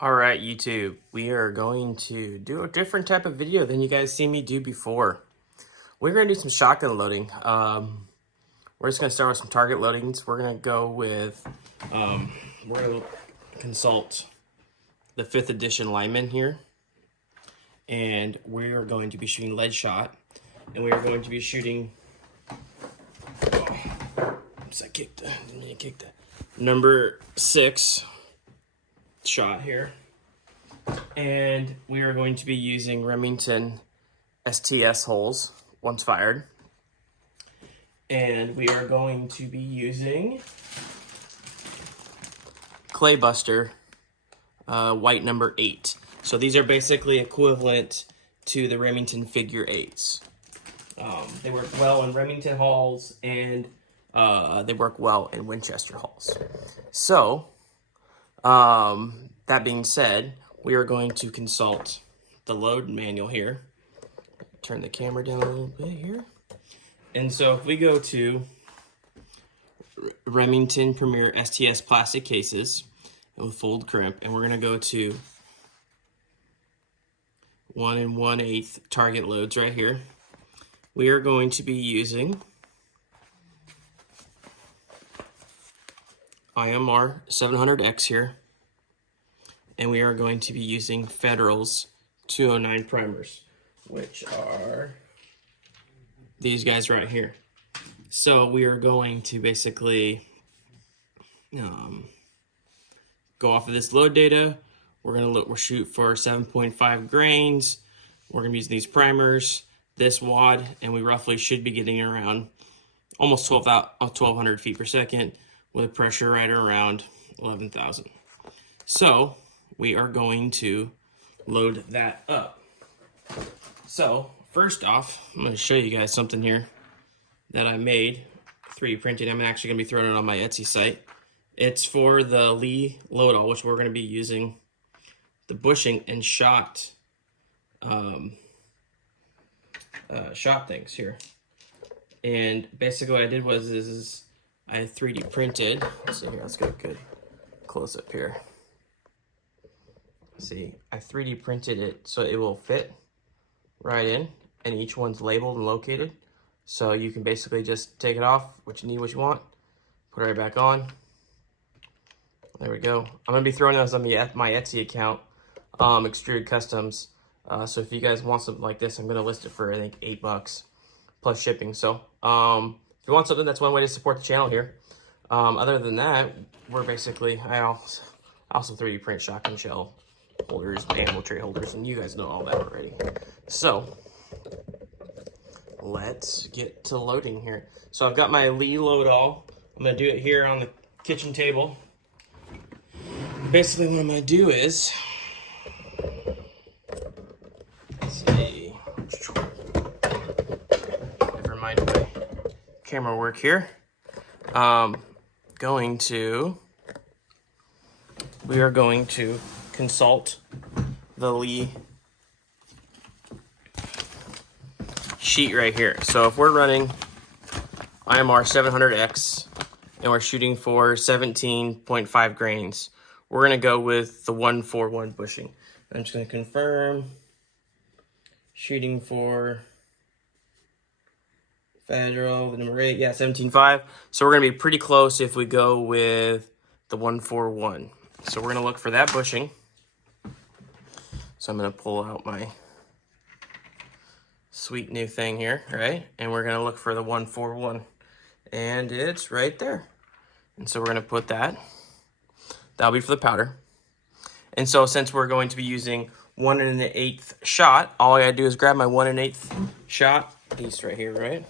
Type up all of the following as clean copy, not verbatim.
All right, YouTube, we are going to do a different type of video than you guys seen me do before. We're going to do some shotgun loading. We're just going to start with some target loadings. We're going to go with, we're going to consult the 5th edition Lyman here. And we are going to be shooting lead shot. And we are going to be shooting, oops, I kicked the number 6 shot here. And we are going to be using Remington STS holes once fired. And we are going to be using Clay Buster white number 8. So these are basically equivalent to the Remington figure 8s. They work well in Remington hulls, and they work well in Winchester hulls. So, that being said, we are going to consult the load manual here. Turn the camera down a little bit here. And so if we go to Remington Premier STS plastic cases with fold crimp, and we're going to go to 1 1/8 target loads right here. We are going to be using IMR 700X here. And we are going to be using Federal's 209 primers, which are these guys right here. So we are going to basically go off of this load data. We'll shoot for 7.5 grains. We're gonna be using these primers, this wad, and we roughly should be getting around almost 1,200 feet per second with a pressure right around 11,000. So we are going to load that up. So first off, I'm going to show you guys something here that I made, 3D printed. I'm actually going to be throwing it on my Etsy site. It's for the Lee load-all, which we're going to be using the bushing and shot shot things here. And basically what I did was I 3D printed. Let's see here. Let's get a good close up here. See, I 3D printed it so it will fit right in, and each one's labeled and located. So you can basically just take it off, what you need, what you want, put it right back on. There we go. I'm gonna be throwing those on my Etsy account, Extrude Customs. So if you guys want something like this, I'm gonna list it for I think $8 plus shipping. So if you want something, that's one way to support the channel here. Other than that, we're basically, I also 3D print shotgun shell holders, ammo tray holders, and you guys know all that already. So let's get to loading here. So I've got my Lee load-all. I'm gonna do it here on the kitchen table. Basically what I'm gonna do is, let's see, never mind my camera work here. We are going to consult the Lee sheet right here. So if we're running IMR 700X and we're shooting for 17.5 grains, we're gonna go with the 141 bushing. I'm just gonna confirm shooting for Federal, the number 8, yeah, 17.5. So we're gonna be pretty close if we go with the 141. So we're gonna look for that bushing. So I'm gonna pull out my sweet new thing here, right? And we're gonna look for the 141. And it's right there. And so we're gonna put that. That'll be for the powder. And so since we're going to be using 1 1/8 shot, all I gotta do is grab my 1 1/8 shot piece right here, right?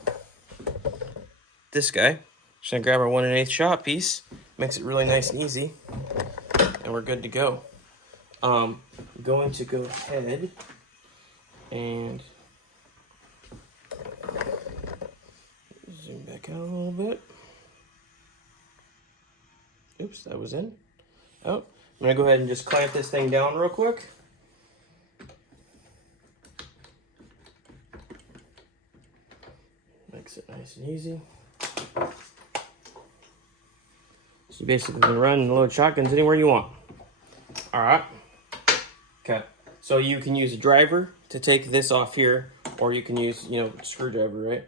This guy. Just gonna grab our 1 1/8 shot piece. Makes it really nice and easy. And we're good to go. I'm going to go ahead and zoom back out a little bit. Oops, that was in. Oh, I'm gonna go ahead and just clamp this thing down real quick. Makes it nice and easy. So you basically can run and load shotguns anywhere you want. All right. So you can use a driver to take this off here, or you can use, you know, a screwdriver, right?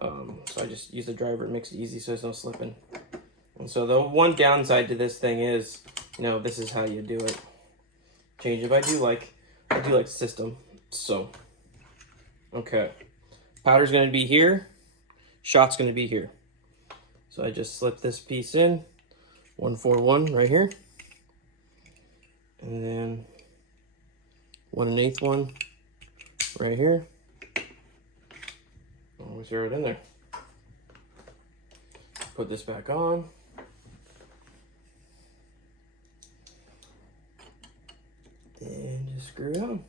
So I just use the driver. It makes it easy so there's no slipping. And so the one downside to this thing is, you know, this is how you do it. Change it. I do like the system. So, okay. Powder's going to be here. Shot's going to be here. So I just slip this piece in. 141 right here. And then 1 1/8 one right here. And we throw it in there. Put this back on. And just screw it on.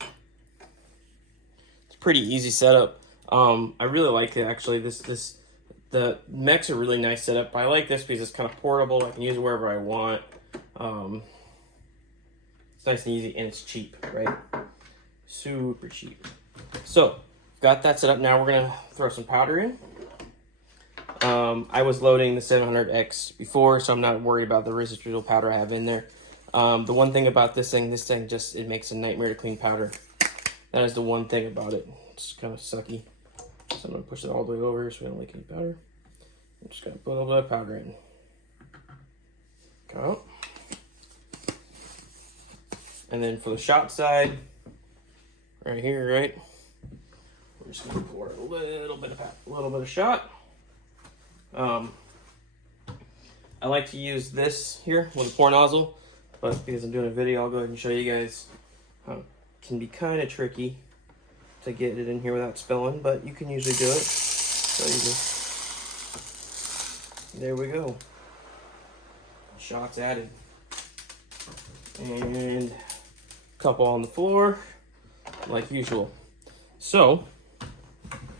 It's a pretty easy setup. I really like it actually. The mech's a really nice setup. I like this because it's kind of portable. I can use it wherever I want. It's nice and easy, and it's cheap, right? Super cheap. So, got that set up. Now we're gonna throw some powder in. I was loading the 700X before, so I'm not worried about the residual powder I have in there. The one thing about this thing just, it makes a nightmare to clean powder. That is the one thing about it. It's kind of sucky. So I'm gonna push it all the way over so we don't leak any powder. I'm just gonna put a little bit of powder in. Go. And then for the shot side, right here, right? We're just gonna pour a little bit of shot. I like to use this here with a pour nozzle, but because I'm doing a video, I'll go ahead and show you guys how it can be kind of tricky to get it in here without spilling, but you can usually do it. So you just, there we go. Shots added. And a couple on the floor, like usual. So,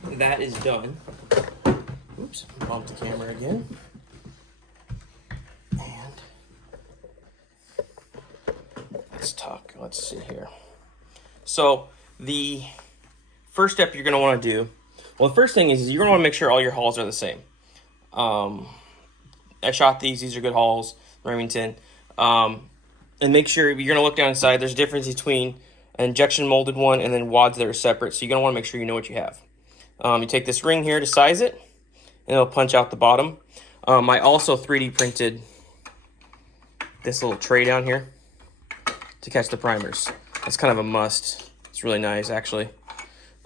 that is done. Oops, bumped the camera again. And let's see here. So, the first step you're going to want to do, well, the first thing is you're going to want to make sure all your hulls are the same. I shot these are good hulls, Remington. And make sure you're going to look down inside. There's a difference between an injection molded one and then wads that are separate. So you're going to want to make sure you know what you have. You take this ring here to size it, and it'll punch out the bottom. I also 3D printed this little tray down here to catch the primers. That's kind of a must. It's really nice, actually.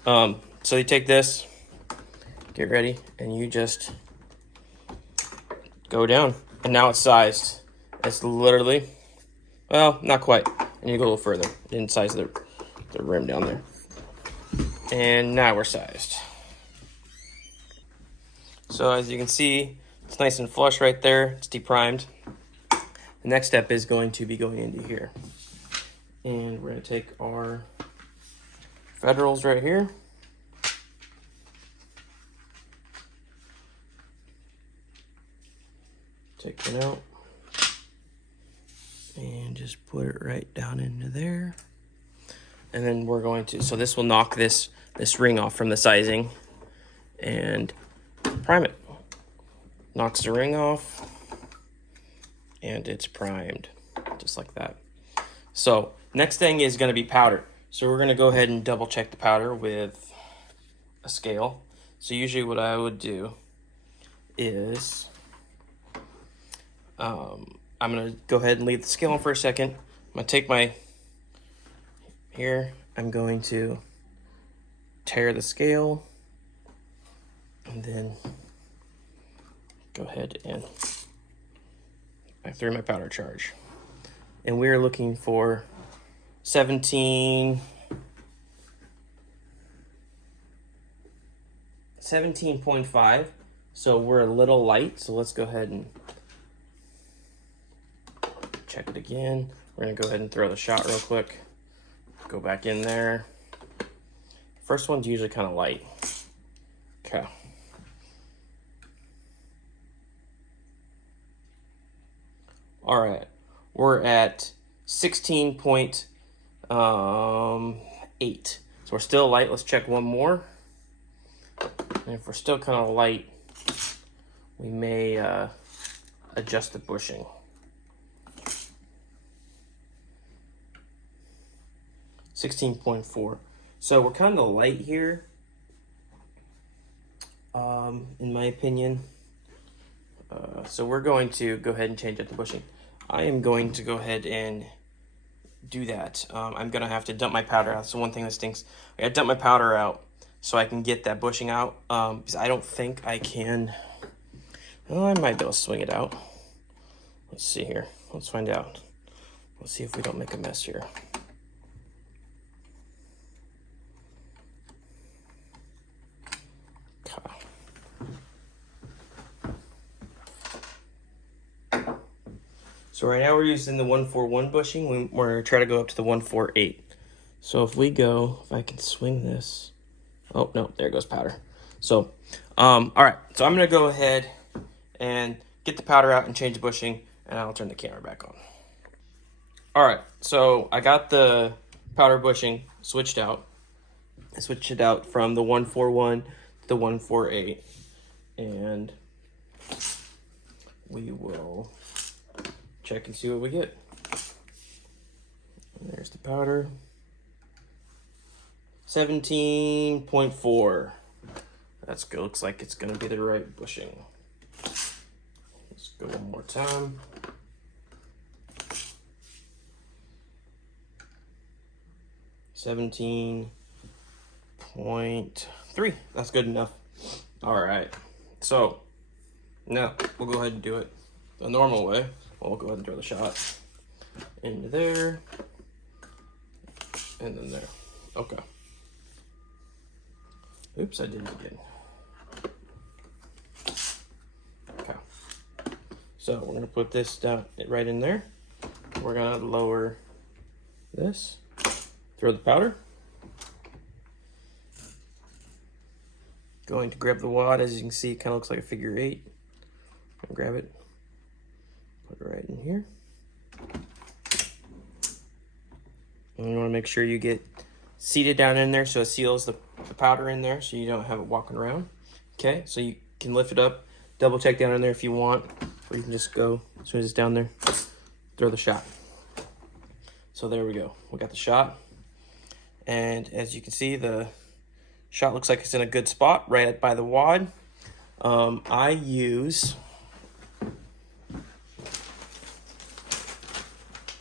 So you take this, get ready, and you just go down. And now it's sized. It's literally, well, not quite. And you go a little further. You didn't size the rim down there. And now we're sized. So as you can see, it's nice and flush right there. It's deprimed. The next step is going to be going into here. And we're going to take our federals right here. Take it out. And just put it right down into there. And then we're going to, so this will knock this ring off from the sizing and prime it. Knocks the ring off and it's primed, just like that. So next thing is going to be powder. So we're going to go ahead and double check the powder with a scale. So usually what I would do is, I'm going to go ahead and leave the scale on for a second. I'm going to take my, here, I'm going to tear the scale and then go ahead and I threw my powder charge. And we're looking for 17.5. So we're a little light. So let's go ahead and check it again. We're gonna go ahead and throw the shot real quick. Go back in there. First one's usually kind of light. Okay. All right, we're at 16.8. So we're still light. Let's check one more. And if we're still kind of light, we may adjust the bushing. 16.4. So we're kind of light here, in my opinion. So we're going to go ahead and change up the bushing. I am going to go ahead and do that. I'm gonna have to dump my powder out. So one thing that stinks, I gotta dump my powder out so I can get that bushing out. Because I don't think I can. Oh, I might be able to swing it out. Let's see here. Let's find out. Let's see if we don't make a mess here. So right now we're using the 141 bushing. We're gonna try to go up to the 148. So if we go, if I can swing this. Oh no, there goes powder. So, all right. So I'm gonna go ahead and get the powder out and change the bushing, and I'll turn the camera back on. All right. So I got the powder bushing switched out. I switched it out from the 141 to the 148, and we will check and see what we get. And there's the powder. 17.4. That's good. Looks like it's gonna be the right bushing. Let's go one more time. 17.3. That's good enough. All right. So now we'll go ahead and do it the normal way. We'll go ahead and throw the shot into there, and then there. Okay. Oops, I did it again. Okay. So we're gonna put this down right in there. We're gonna lower this, throw the powder. Going to grab the wad. As you can see, it kind of looks like a figure 8. Grab it, put it right in here. And you want to make sure you get seated down in there so it seals the powder in there so you don't have it walking around. Okay, so you can lift it up, double check down in there if you want, or you can just go, as soon as it's down there, throw the shot. So there we go. We got the shot. And as you can see, the shot looks like it's in a good spot right by the wad. I use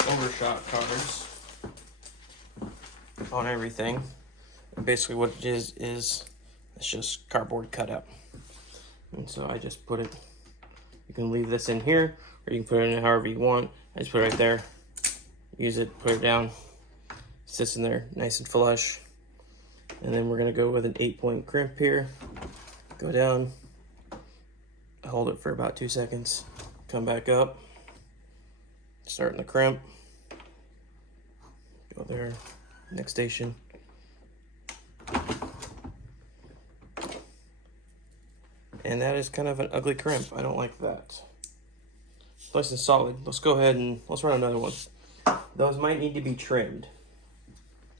overshot cards on everything. And basically what it is it's just cardboard cutout. And so I just put it, you can leave this in here, or you can put it in however you want. I just put it right there, use it, put it down, sits in there nice and flush. And then we're gonna go with an 8-point crimp here. Go down, hold it for about 2 seconds, come back up, starting the crimp, go there, next station. And that is kind of an ugly crimp. I don't like that. Nice and solid. Let's go ahead and let's run another one. Those might need to be trimmed,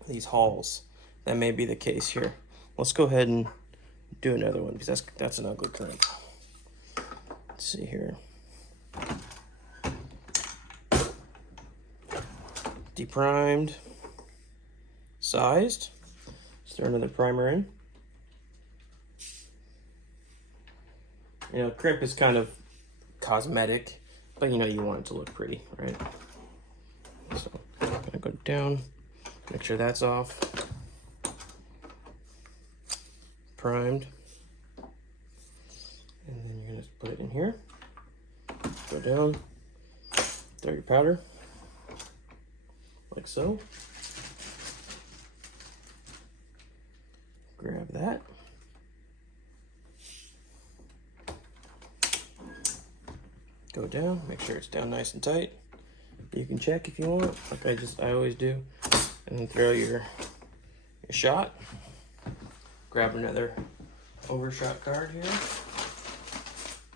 these hulls. That may be the case here. Let's go ahead and do another one because that's an ugly crimp. Let's see here. Deprimed, sized. Let's throw another primer in. You know, crimp is kind of cosmetic, but you know you want it to look pretty, right? So I'm gonna go down, make sure that's off. Primed. And then you're gonna put it in here. Go down, throw your powder, like so. Grab that. Go down, make sure it's down nice and tight. You can check if you want, like I always do. And then throw your shot. Grab another overshot card here.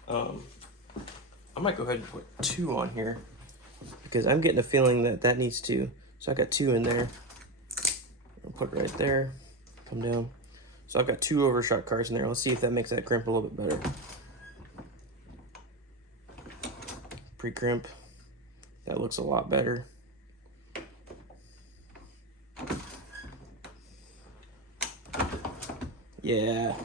I might go ahead and put 2 on here because I'm getting a feeling that that needs to. So I got 2 in there. I'll put it right there. Come down. So I've got 2 overshot cards in there. Let's see if that makes that crimp a little bit better. Pre-crimp. That looks a lot better. Yeah.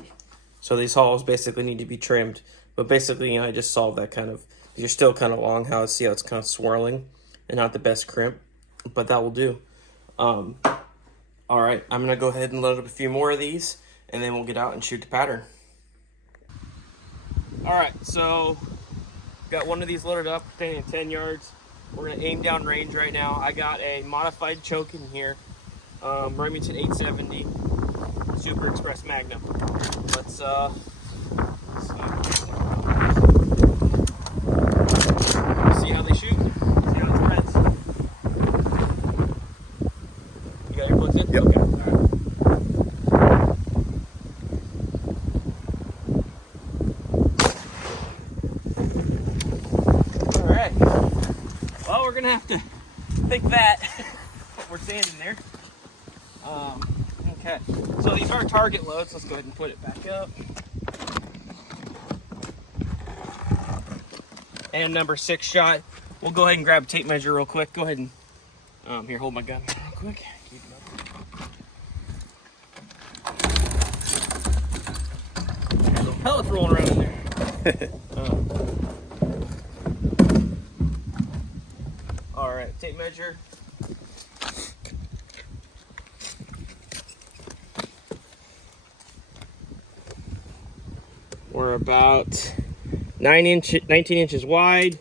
So these hulls basically need to be trimmed. But basically, I just solved that kind of, you're still kind of long, see how it's kind of swirling and not the best crimp, but that will do. All right, I'm gonna go ahead and load up a few more of these and then we'll get out and shoot the pattern. All right, so got one of these loaded up, staying 10 yards. We're gonna aim down range right now. I got a modified choke in here, Remington 870 Super Express Magnum. Let's see how they shoot. See how it spreads. You got your plugs in? Yep. Okay. All right. All right. Well, we're gonna have to think that we're standing there. Okay. So these are target loads. Let's go ahead and put it back up. And number 6 shot. We'll go ahead and grab a tape measure real quick. Go ahead and here, hold my gun real quick. Keep it up. Little pellets rolling around in there. All right, tape measure. We're about 19 inches wide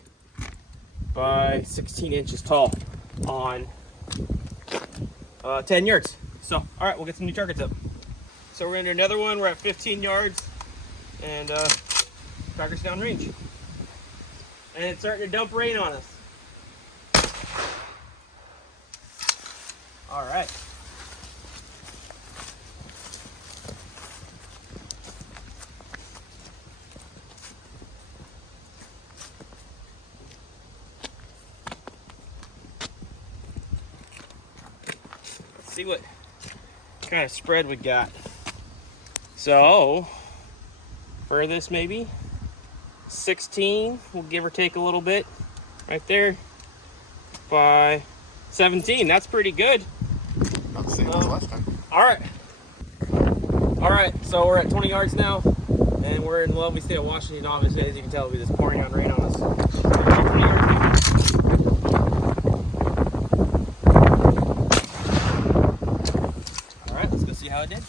by 16 inches tall on 10 yards. So, all right, we'll get some new targets up. So we're gonna do another one. We're at 15 yards and targets downrange. And it's starting to dump rain on us. All right. See what kind of spread we got. So for this, maybe 16, we'll give or take a little bit right there, by 17. That's pretty good. Not the same as last time. All right, so we're at 20 yards now and we're in the lovely state of Washington. Obviously, as you can tell, it'll be just pouring down rain on us. 20 yards now. See how it did.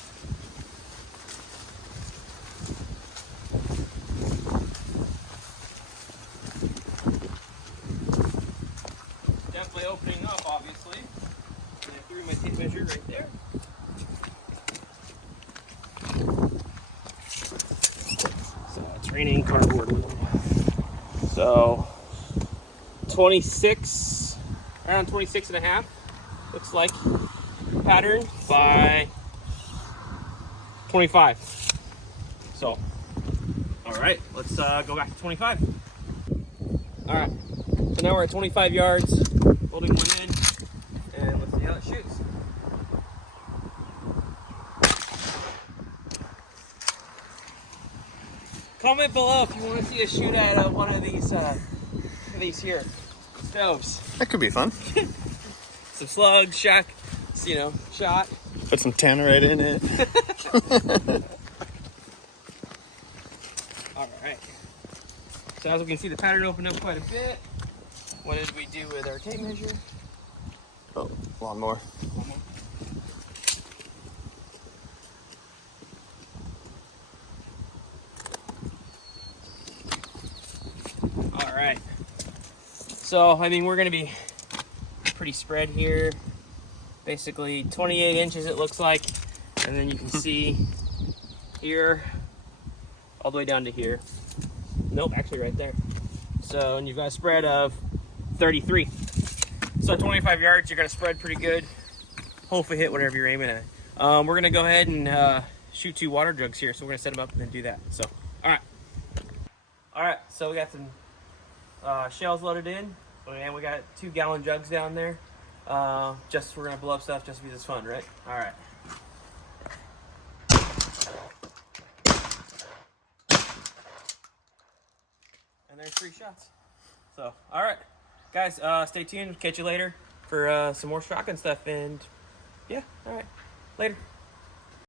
Definitely opening up, obviously. And I threw my tape measure right there. So it's raining cardboard. So 26, around 26 and a half, looks like pattern by 25. So, all right, let's go back to 25. All right, so now we're at 25 yards, holding one in, and let's see how it shoots. Comment below if you want to see us shoot at one of these here stoves. That could be fun. Some slugs, shot. Put some tannerite in it. All right. So as we can see, the pattern opened up quite a bit. What did we do with our tape measure? Oh, one more. All right. So, I mean, we're going to be pretty spread here. Basically 28 inches it looks like. And then you can see here, all the way down to here. Nope, actually right there. So, and you've got a spread of 33. So 25 yards, you're going to spread pretty good. Hopefully hit whatever you're aiming at. We're going to go ahead and shoot 2 water jugs here. So we're going to set them up and then do that. So, all right. All right, so we got some shells loaded in. And we got 2-gallon jugs down there. We're going to blow up stuff just because it's fun, right? All right. And there's 3 shots. So, all right. Guys, stay tuned. Catch you later for some more shotgun stuff. And, yeah, all right. Later.